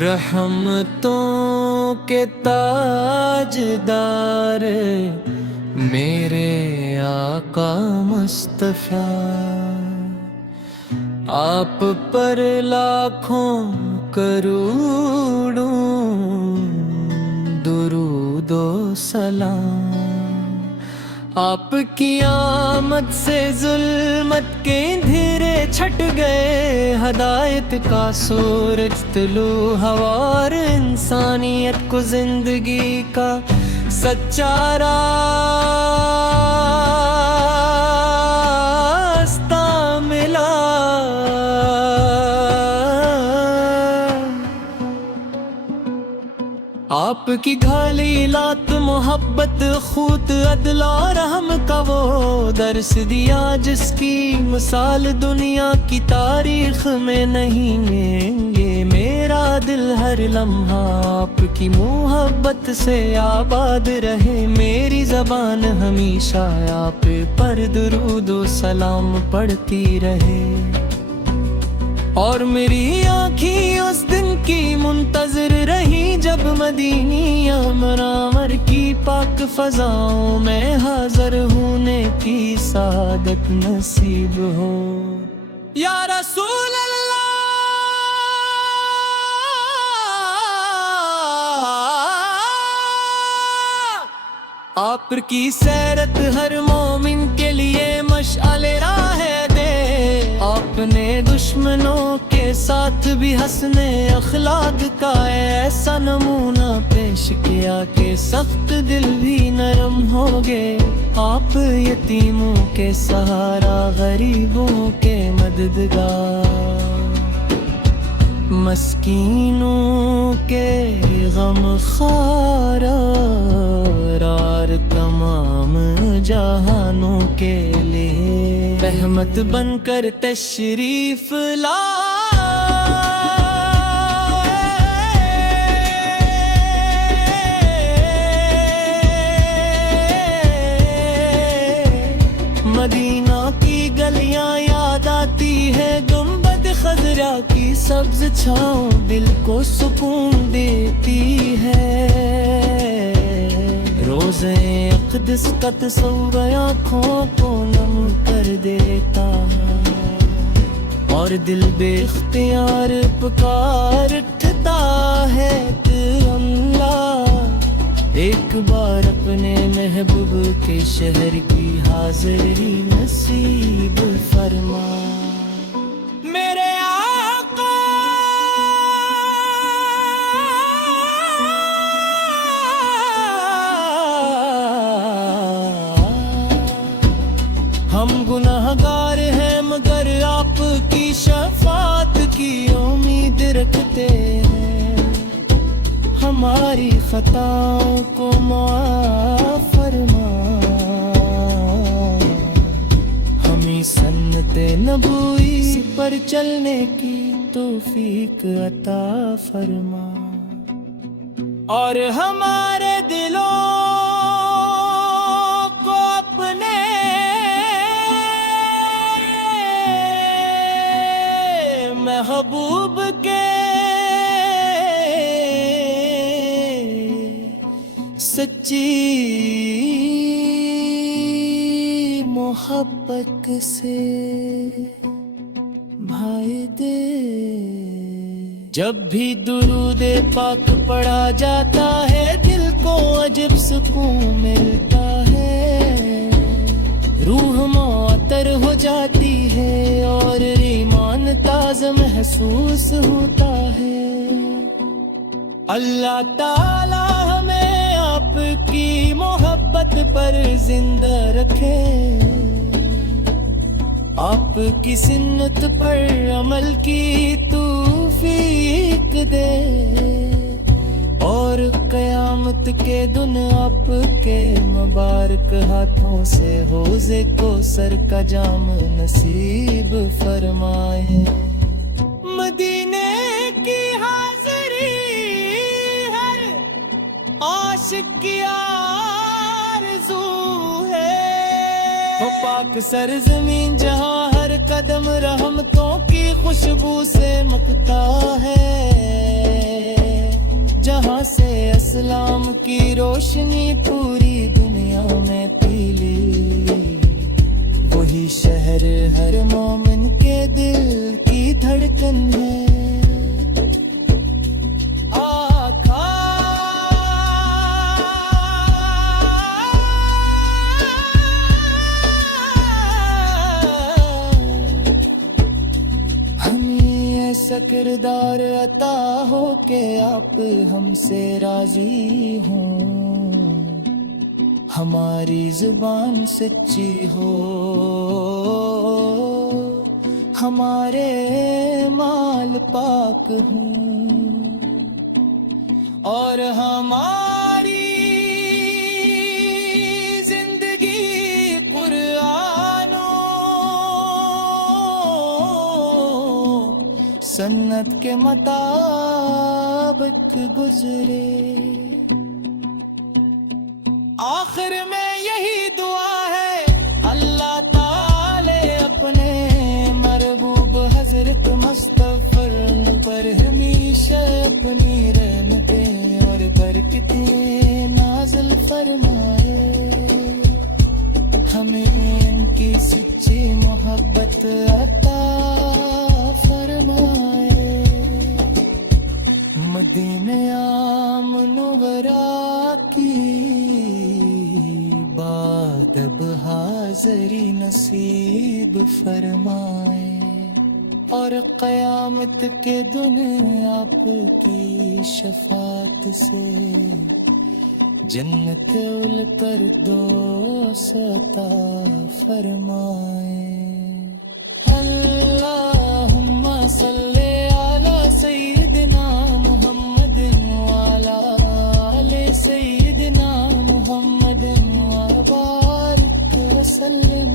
رحمتوں کے تاجدار میرے آقا مصطفیٰ، آپ پر لاکھوں کروڑوں درود و سلام۔ آپ کی آمد سے ظلمت کے اندھیرے چھٹ گئے، ہدایت کا سورج طلوع ہوا اور انسانیت کو زندگی کا سچا راستہ ملا۔ آپ کی گھالی لات محبت، خوت عدل اور رحم کا وہ درس دیا جس کی مثال دنیا کی تاریخ میں نہیں ہے۔ یہ میرا دل ہر لمحہ آپ کی محبت سے آباد رہے، میری زبان ہمیشہ آپ پر درود و سلام پڑھتی رہے، اور میری آنکھیں اس دن کی منتظر رہی جب مدینی منور کی پاک فضاؤں میں حاضر ہونے کی سعادت نصیب ہو۔ یا رسول اللہ، آپ کی سیرت ہر مومن کے لیے مشعل راہ دے۔ آپ نے دشمنوں کے ساتھ بھی حسن اخلاق کا ایسا نمونہ پیش کیا کہ سخت دل بھی نرم ہو گئے۔ آپ یتیموں کے سہارا، غریبوں کے مددگار، مسکینوں کے غم خوار تمام جہانوں کے لیے رحمت بن کر تشریف مدینہ کی گلیاں یاد آتی ہے، گنبد خضرا کی سبز چھاؤں دل کو سکون دیتی ہے۔ روزے اقدس کا تصور آنکھوں کو نم کر دیتا ہے، اور دل بے اختیار پکار اٹھتا ہے کہ اللہ ایک بار اپنے محبوب کے شہر کی حاضری نصیب فرما۔ میرے آقا ہم گناہگار ہیں مگر آپ کی شفاعت کی امید رکھتے ہیں، ہماری خطاؤں کو معاف فرما، ہمیں سنت نبوی پر چلنے کی توفیق عطا فرما، اور ہمارے دلوں کو اپنے محبوب کے سچی محبت سے بھائی دے۔ جب بھی درود پاک پڑھا جاتا ہے دل کو عجب سکون ملتا ہے، روح معطر ہو جاتی ہے اور ایمان تازہ محسوس ہوتا ہے۔ اللہ تعالی ہمیں آپ کی محبت پر زندہ رکھے، آپ کی سنت پر عمل کی توفیق دے، اور قیامت کے دن آپ کے مبارک ہاتھوں سے حوض کوثر کا جام نصیب فرمائے۔ مدینے کی حاضری ہر عاشق کی آرزو ہے، وہ پاک سرزمین جہاں ہر قدم قدم رحمتوں کی خوشبو سے مکتا ہے، جہاں سے اسلام کی روشنی پوری دنیا میں پھیلی، وہی شہر ہر مومن کے دل کی دھڑکن ہے۔ ایسا کردار عطا ہو کہ آپ ہم سے راضی ہوں، ہماری زبان سچی ہو، ہمارے مال پاک ہوں، اور ہماری زندگی قرآن سنت کے مطابق گزرے۔ آخر میں یہی دعا ہے، اللہ تعالی اپنے مربوب حضرت مصطفی پر ہمیشہ اپنی رحمتیں اور برکتیں نازل فرمائے، ہمیں ان کی سچی محبت عطا فرمائے۔ مدینہ منورہ کی بات اب حاضری نصیب فرمائے، اور قیامت کے دن آپ کی شفاعت سے جنت الفردوس عطا فرمائے۔ اللہم صلی علی سیدنا محمد وعلی آل سیدنا محمد وبارک وسلم۔